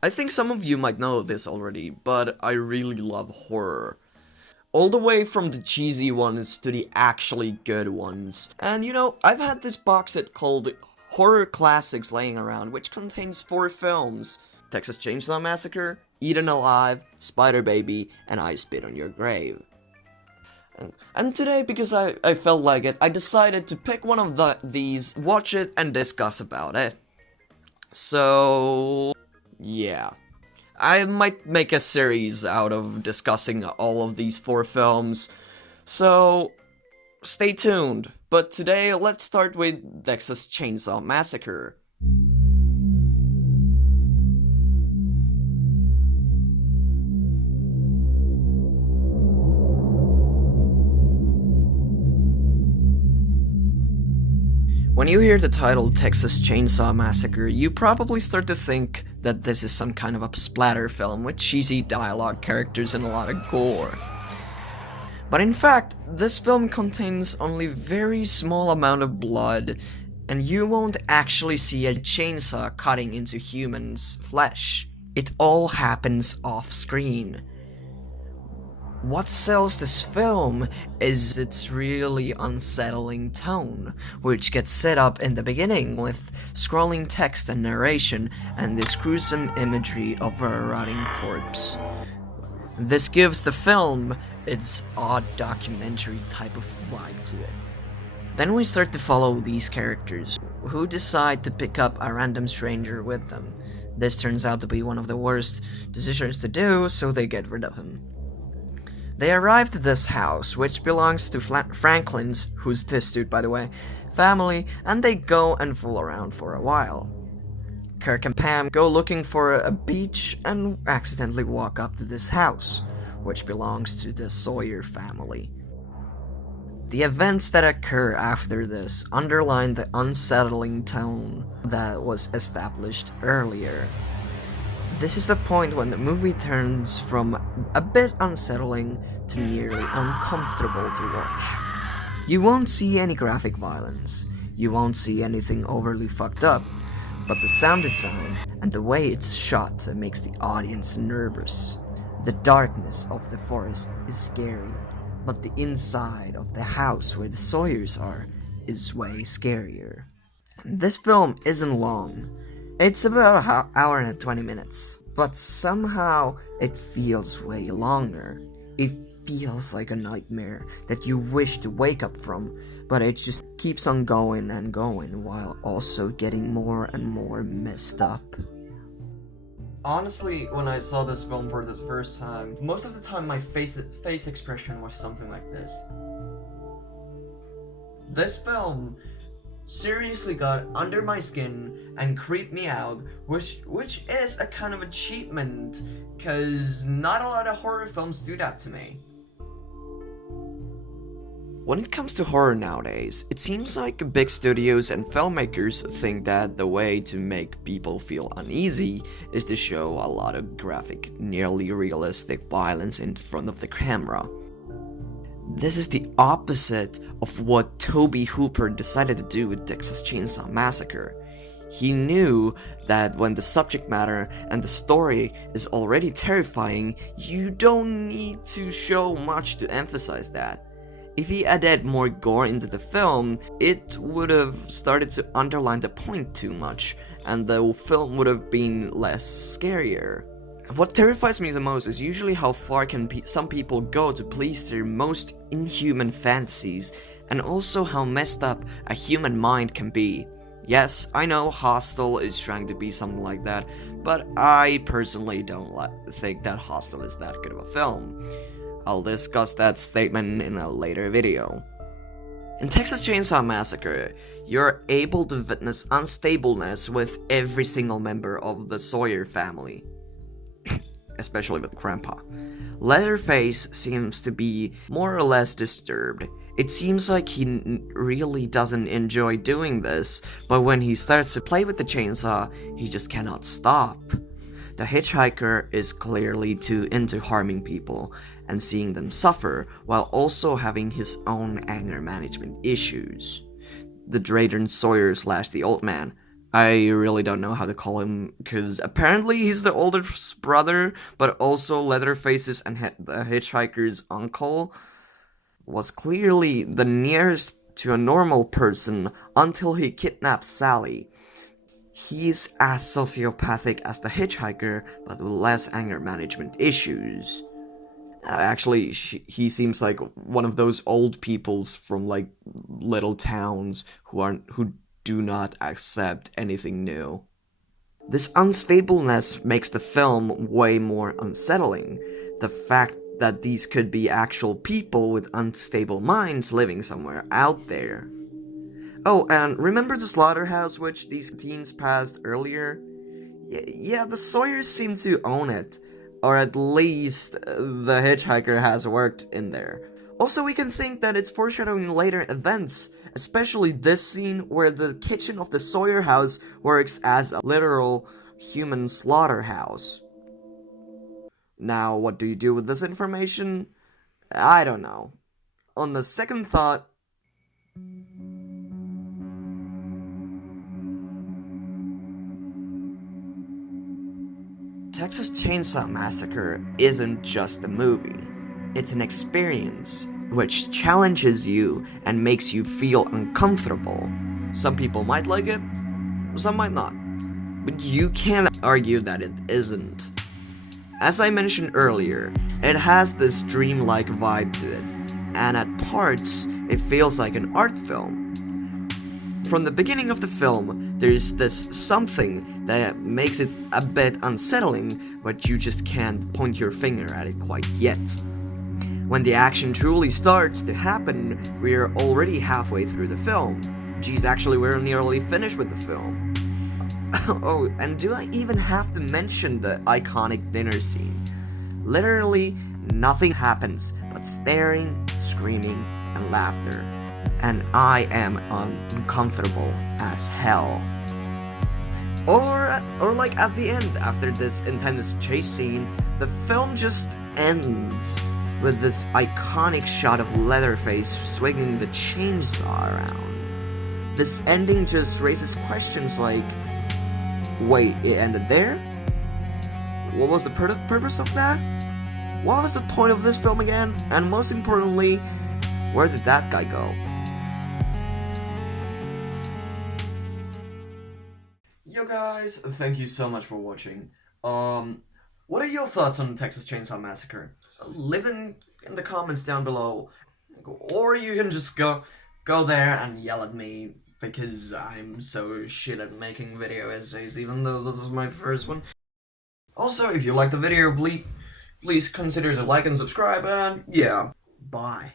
I think some of you might know this already, but I really love horror. All the way from the cheesy ones to the actually good ones. And you know, I've had this box set called Horror Classics laying around, which contains 4 films. Texas Chainsaw Massacre, Eaten Alive, Spider Baby, and I Spit on Your Grave. And today, because I felt like it, I decided to pick one of these, watch it, and discuss about it. So, yeah. I might make a series out of discussing all of these 4 films, so stay tuned. But today, let's start with Texas Chainsaw Massacre. When you hear the title Texas Chainsaw Massacre, you probably start to think that this is some kind of a splatter film with cheesy dialogue, characters, and a lot of gore. But in fact, this film contains only very small amount of blood, and you won't actually see a chainsaw cutting into humans' flesh. It all happens off-screen. What sells this film is its really unsettling tone, which gets set up in the beginning with scrolling text and narration and this gruesome imagery of a rotting corpse. This gives the film its odd documentary type of vibe to it. Then we start to follow these characters, who decide to pick up a random stranger with them. This turns out to be one of the worst decisions to do, so they get rid of him. They arrive to this house, which belongs to Franklin's, who's this dude by the way, family, and they go and fool around for a while. Kirk and Pam go looking for a beach and accidentally walk up to this house, which belongs to the Sawyer family. The events that occur after this underline the unsettling tone that was established earlier. This is the point when the movie turns from a bit unsettling to nearly uncomfortable to watch. You won't see any graphic violence, you won't see anything overly fucked up, but the sound design and the way it's shot makes the audience nervous. The darkness of the forest is scary, but the inside of the house where the Sawyers are is way scarier. This film isn't long. It's about an hour and 20 minutes, but somehow it feels way longer. It feels like a nightmare that you wish to wake up from, but it just keeps on going and going while also getting more and more messed up. Honestly, when I saw this film for the first time, most of the time my face expression was something like this. This film seriously got under my skin and creeped me out, which is a kind of achievement, cause not a lot of horror films do that to me. When it comes to horror nowadays, it seems like big studios and filmmakers think that the way to make people feel uneasy is to show a lot of graphic, nearly realistic violence in front of the camera. This is the opposite of what Tobe Hooper decided to do with Texas Chainsaw Massacre. He knew that when the subject matter and the story is already terrifying, you don't need to show much to emphasize that. If he added more gore into the film, it would have started to underline the point too much, and the film would have been less scarier. What terrifies me the most is usually how far can some people go to please their most inhuman fantasies, and also how messed up a human mind can be. Yes, I know Hostel is trying to be something like that, but I personally don't think that Hostel is that good of a film. I'll discuss that statement in a later video. In Texas Chainsaw Massacre, you're able to witness unstableness with every single member of the Sawyer family. Especially with Grandpa. Leatherface seems to be more or less disturbed. It seems like he really doesn't enjoy doing this, but when he starts to play with the chainsaw, he just cannot stop. The hitchhiker is clearly too into harming people and seeing them suffer, while also having his own anger management issues. The Drayton Sawyer / the old man, I really don't know how to call him, because apparently he's the oldest brother, but also Leatherface's and the hitchhiker's uncle was clearly the nearest to a normal person until he kidnapped Sally. He's as sociopathic as the hitchhiker, but with less anger management issues. Actually, he seems like one of those old peoples from like little towns who do not accept anything new. This unstableness makes the film way more unsettling. The fact that these could be actual people with unstable minds living somewhere out there. Oh, and remember the slaughterhouse which these teens passed earlier? Yeah, the Sawyers seem to own it. Or at least the hitchhiker has worked in there. Also, we can think that it's foreshadowing later events, especially this scene where the kitchen of the Sawyer house works as a literal human slaughterhouse. Now, what do you do with this information? I don't know. On the second thought, Texas Chainsaw Massacre isn't just a movie. It's an experience which challenges you and makes you feel uncomfortable. Some people might like it, some might not. But you can't argue that it isn't. As I mentioned earlier, it has this dreamlike vibe to it, and at parts, it feels like an art film. From the beginning of the film, there's this something that makes it a bit unsettling, but you just can't point your finger at it quite yet. When the action truly starts to happen, we're already halfway through the film. Geez, actually, we're nearly finished with the film. Oh, and do I even have to mention the iconic dinner scene? Literally, nothing happens but staring, screaming, and laughter. And I am uncomfortable as hell. Or like at the end, after this intense chase scene, the film just ends with this iconic shot of Leatherface swinging the chainsaw around. This ending just raises questions like, wait, it ended there? What was the purpose of that? What was the point of this film again? And most importantly, where did that guy go? Yo guys, thank you so much for watching. What are your thoughts on Texas Chainsaw Massacre? Leave them in the comments down below, or you can just go there and yell at me because I'm so shit at making video essays, even though this is my first one. Also, if you like the video, please consider to like and subscribe, and yeah, bye.